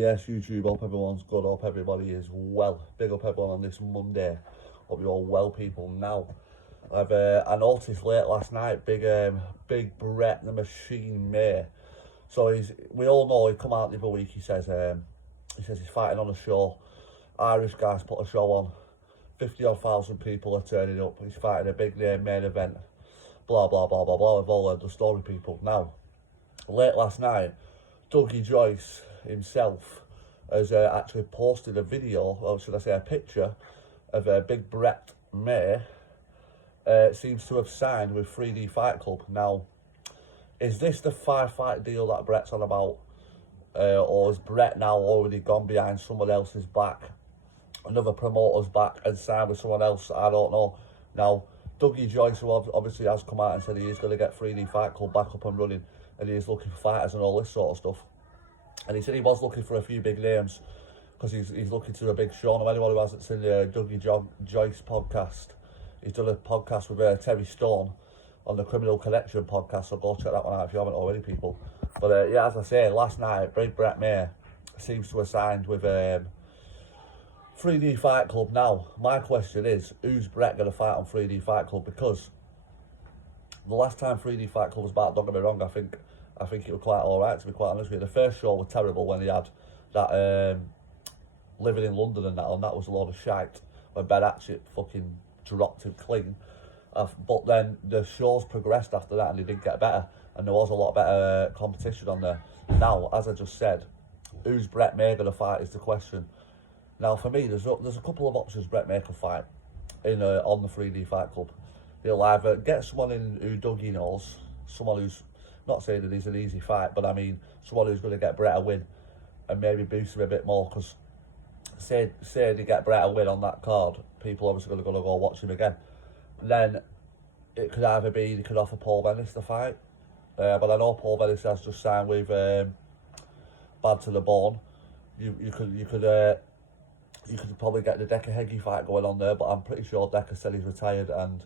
Yes, YouTube, hope everyone's good, hope everybody is well. Big up everyone on this Monday. Hope you're all well, people. Now, I noticed late last night, big Brett the Machine May. So we all know he come out the other week. He says he's fighting on a show. Irish guys put a show on. 50,000 people are turning up. He's fighting a big name main event. Blah blah blah blah blah. We've all heard the story, people. Now, late last night, Dougie Joyce himself has actually posted a video, or should I say a picture, of big Brett May. Seems to have signed with 3D Fightclub. Now, is this the 5-fight deal that Brett's on about? Or has Brett now already gone behind someone else's back? Another promoter's back and signed with someone else? I don't know. Now, Dougie Joyce, who obviously has come out and said he is going to get 3D Fightclub back up and running, and he is looking for fighters and all this sort of stuff. And he said he was looking for a few big names because he's looking to a big show. Now, anyone who hasn't seen the Dougie Joyce podcast, he's done a podcast with Terry Stone on the Criminal Connection podcast, so go check that one out if you haven't already, people. But yeah, as I say, last night, big Brett May seems to have signed with 3D Fightclub. Now, my question is, who's Brett going to fight on 3D Fightclub? Because the last time 3D Fightclub was back, don't get me wrong, I think it was quite alright, to be quite honest with you. The first show was terrible when he had that living in London and that on. That was a lot of shite when Ben Hatchett fucking dropped him clean. But then the shows progressed after that and they did get better, and there was a lot better competition on there. Now, as I just said, who's Brett May going to fight is the question. Now, for me, there's a couple of options Brett May can fight in on the 3D Fightclub. He'll either get someone in who Dougie knows, someone who's not saying that he's an easy fight, but I mean someone who's going to get Brett a win and maybe boost him a bit more. Because say they get Brett a win on that card, people are obviously going to go watch him again. Then it could either be they could offer Paul Venice the fight, but I know Paul Venice has just signed with Bad to the Bone. You could probably get the Decker Heggie fight going on there, but I'm pretty sure Decker said he's retired, and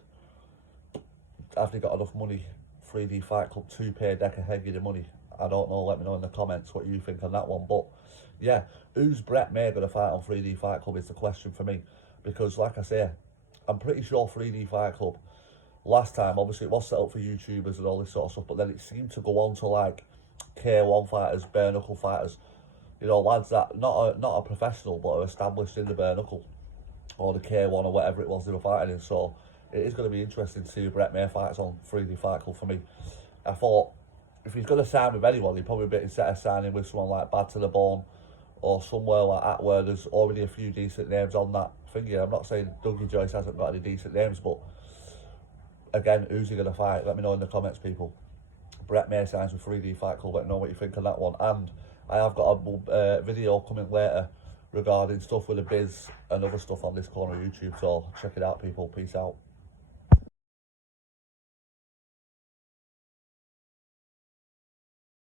have they got enough money, 3D Fightclub, to pay Decker Heggie the money? I don't know. Let me know in the comments what you think on that one. But yeah, who's Brett May going to fight on 3D Fightclub is the question for me. Because like I say, I'm pretty sure 3D Fightclub last time, obviously it was set up for YouTubers and all this sort of stuff, but then it seemed to go on to like K1 fighters, bare knuckle fighters, you know, lads that not a professional but are established in the bare knuckle or the K1 or whatever it was they were fighting in. So it is going to be interesting to see Brett May fights on 3D Fightclub for me. I thought if he's going to sign with anyone, he'd probably be instead of signing with someone like Bad to the Bone or somewhere like that where there's already a few decent names on that thing. I'm not saying Dougie Joyce hasn't got any decent names, but again, who's he going to fight? Let me know in the comments, people. Brett May signs with 3D Fightclub. Let me know what you think on that one. And I have got a video coming later regarding stuff with the biz and other stuff on this corner of YouTube. So check it out, people. Peace out.